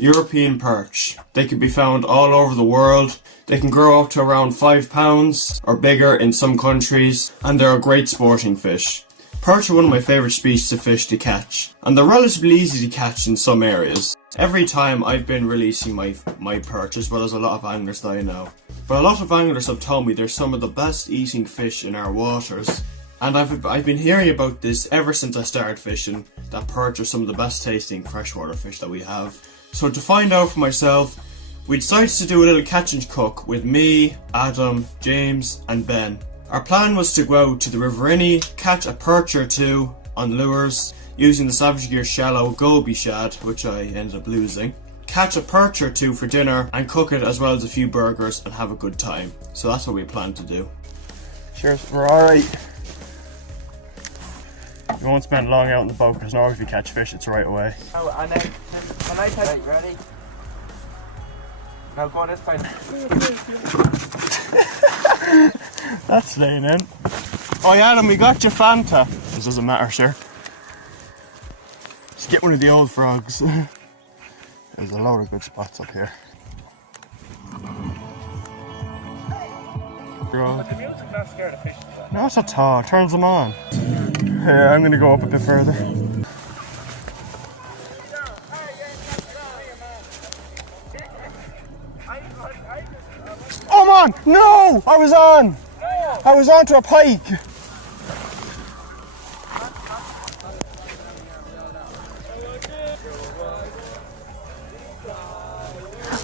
European perch. They can be found all over the world. They can grow up to around 5 pounds or bigger in some countries, and they're a great sporting fish. Perch are one of my favourite species of fish to catch, and they're relatively easy to catch in some areas. Every time I've been releasing my perch, as well as a lot of anglers that I know. But a lot of anglers have told me they're some of the best eating fish in our waters. And I've been hearing about this ever since I started fishing, that perch are some of the best tasting freshwater fish that we have. So to find out for myself, we decided to do a little catch and cook with me, Adam, James and Ben. Our plan was to go out to the River Inny, catch a perch or two on lures using the Savage Gear shallow goby shad, which I ended up losing. Catch a perch or two for dinner and cook it, as well as a few burgers, and have a good time. So that's what we plan to do. Cheers, we're alright. We won't spend long out in the boat because normally if you catch fish it's right away. Oh, and then can I take it? Ready? Now go on this side. That's staying in. Oh yeah, Adam, we got you Fanta. This doesn't matter, sure. Just get one of the old frogs. There's a load of good spots up here. Bro. The music's not scared of fish. No, it's not tall. It turns them on. Yeah, I'm gonna go up a bit further. Oh man! No! I was on! I was onto a pike!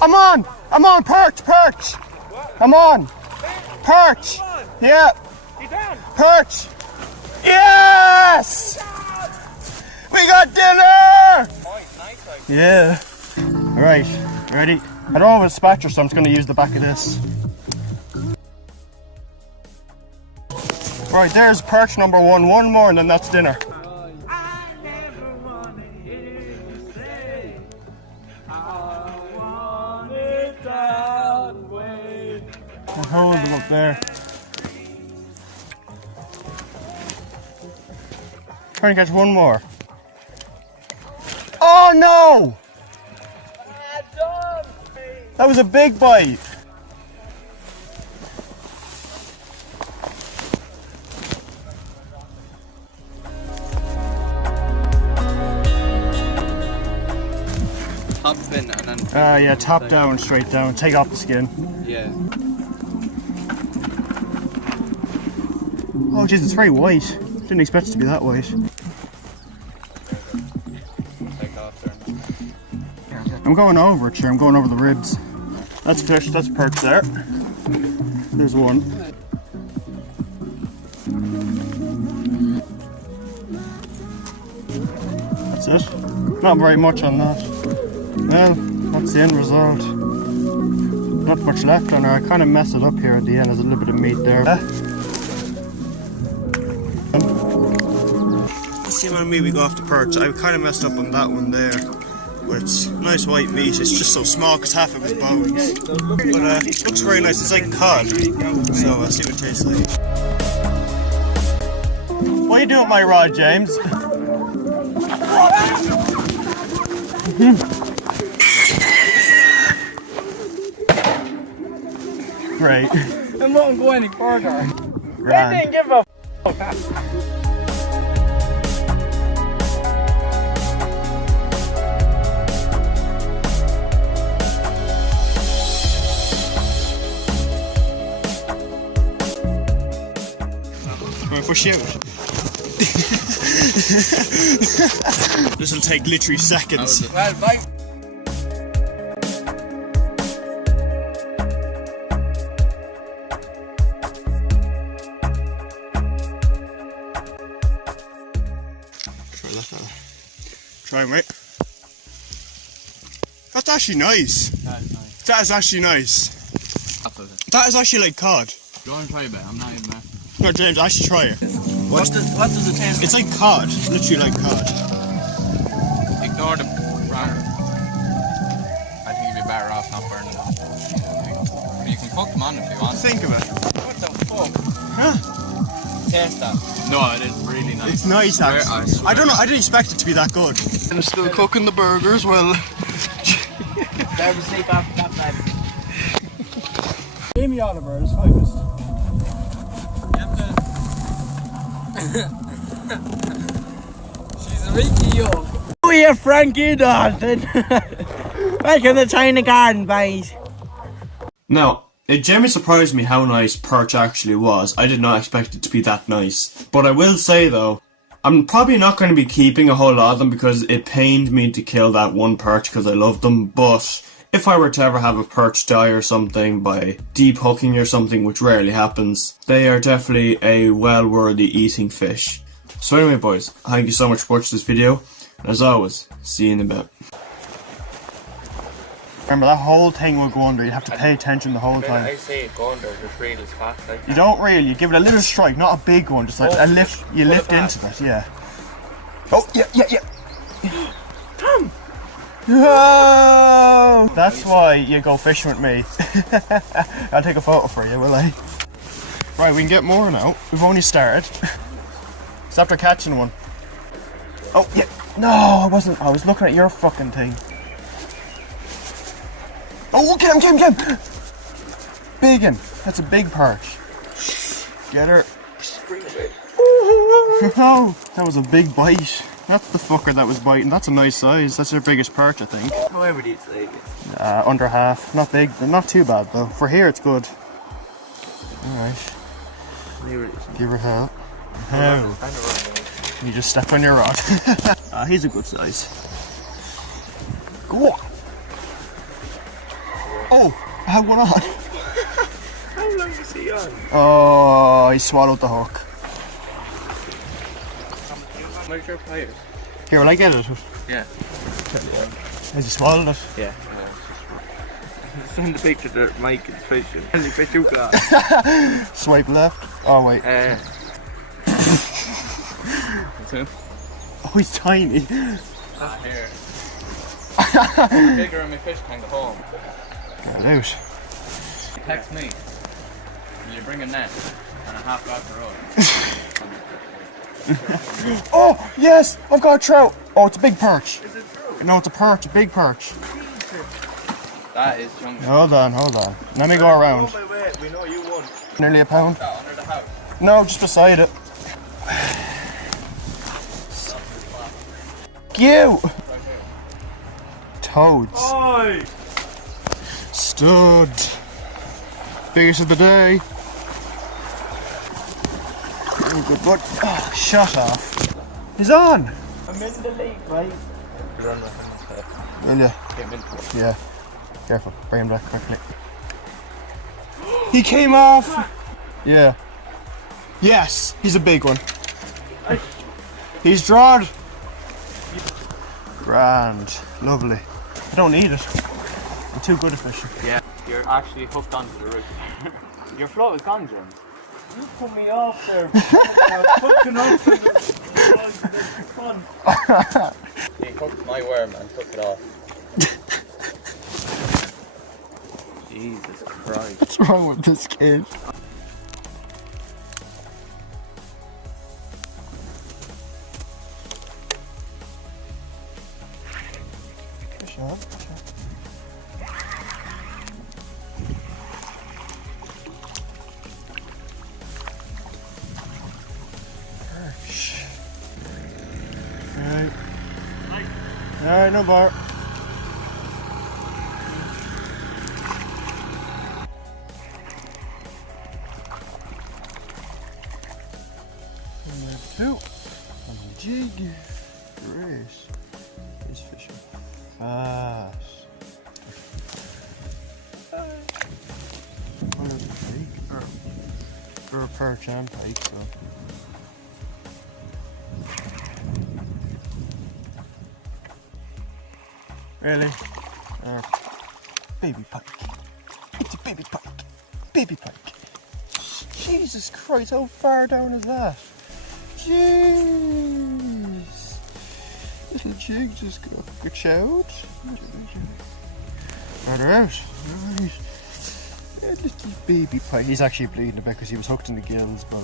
I'm on! I'm on! Perch! Perch! I'm on! Perch! Yeah! Perch! Yes! We got dinner! Yeah. Alright, ready? I don't have a spatula, so I'm just going to use the back of this. Right, there's perch number one. One more and then that's dinner. I'll hold them up there. Trying to catch one more. Oh no! That was a big bite. Top spin and then. Yeah, top down, straight down. Take off the skin. Yeah. Oh jeez, it's very white. Didn't expect it to be that white. Take off there. I'm going over it, sure. I'm going over the ribs. That's fish, that's perch there. There's one. That's it. Not very much on that. Well, that's the end result. Not much left on her. I kind of mess it up here at the end. There's a little bit of meat there. See how me we got off the perch. I kind of messed up on that one there. But it's nice white meat. It's just so small because half of it was bones. But it looks very nice. It's like cod. So I'll see what it tastes like. What are you doing with my rod, James? Great. I won't go any further. Grand. I didn't give a f***. For shoot. This will take literally seconds. Well, bye. Try mate. That's actually nice. That is actually nice. That is actually like cod. Go and try a bit. I'm not even mad. No, James, actually try it. What does it taste like? It's like cod, literally like cod. Ignore the brown. I think you'd be better off not burning them. You can cook them on if you want. Think of it. What the fuck? Huh? Taste that. No, it is really nice. It's nice actually. I don't know, I didn't expect it to be that good. And still cooking the burgers, well, That was take off that bad. Amy Oliver is finest. She's really young. Oh yeah, Frankie Dalton. Back in the China garden, boys. Now, it genuinely surprised me how nice perch actually was. I did not expect it to be that nice. But I will say though, I'm probably not going to be keeping a whole lot of them because it pained me to kill that one perch because I love them. But if I were to ever have a perch die or something by deep hooking or something, which rarely happens, they are definitely a well worthy eating fish. So anyway boys, thank you so much for watching this video. And as always, see you in a bit. Remember, that whole thing will go under. You'd have to pay attention the whole time. I say it go under, just reel as fast. Like. You don't reel, you give it a little strike, not a big one, just like a lift. You lift into it, yeah. Oh, yeah. Tom! Whoa! That's why you go fishing with me. I'll take a photo for you, will I? Right, we can get more now. We've only started. It's after catching one. Oh, yeah. No, I wasn't. I was looking at your fucking thing. Oh, get him! Big one. That's a big perch. Get her. Oh, that was a big bite. That's the fucker that was biting. That's a nice size. That's their biggest perch, I think. However do you say it? Under half. Not big. Not too bad though. For here, it's good. All right. Give her help. How? You just step on your rod. He's a good size. Go on. Oh, I had one on. How long is he on? Oh, he swallowed the hook. Here, will I get it? Yeah. Has he swallowed it? Yeah. Send the picture that Mike is fishing. Only fish you got. Swipe left. Oh, wait. That's him. Oh, he's tiny. Here. Bigger in my fish tank at home. Get it out. Text me. Will you bring a net and a half out the road? Oh, yes! I've got a trout. Oh, it's a big perch. Is it true? No, it's a perch, a big perch. That is jungle. Hold on. Let me go around. Oh my word, we know you won. Nearly a pound. Under the house. No, just beside it. You! Toads. Oi! Stud. Biggest of the day. Very good bud. Oh, shut off. He's on! I'm in the lake, right? Will ya? Yeah. Careful. Bring him back quickly. He came off! Yeah. Yes! He's a big one. He's drawn. Grand. Lovely. I don't need it. I'm too good at fishing. Yeah, you're actually hooked onto the root. Your float is gone, James. You put me off there. I'm fucking up. Fun. He hooked my worm and took it off. Jesus Christ. What's wrong with this kid? Fish on. Perch. Alright, no bar. Two. On the jig. Great. He's fishing fast. What is it? Or a perch and pike, so. Really? Baby pike. It's a baby pike. Baby pike. Jesus Christ, how far down is that? Jeez. Little jig just got out. Right, they're out. Right. Little baby pike. He's actually bleeding a bit because he was hooked in the gills, but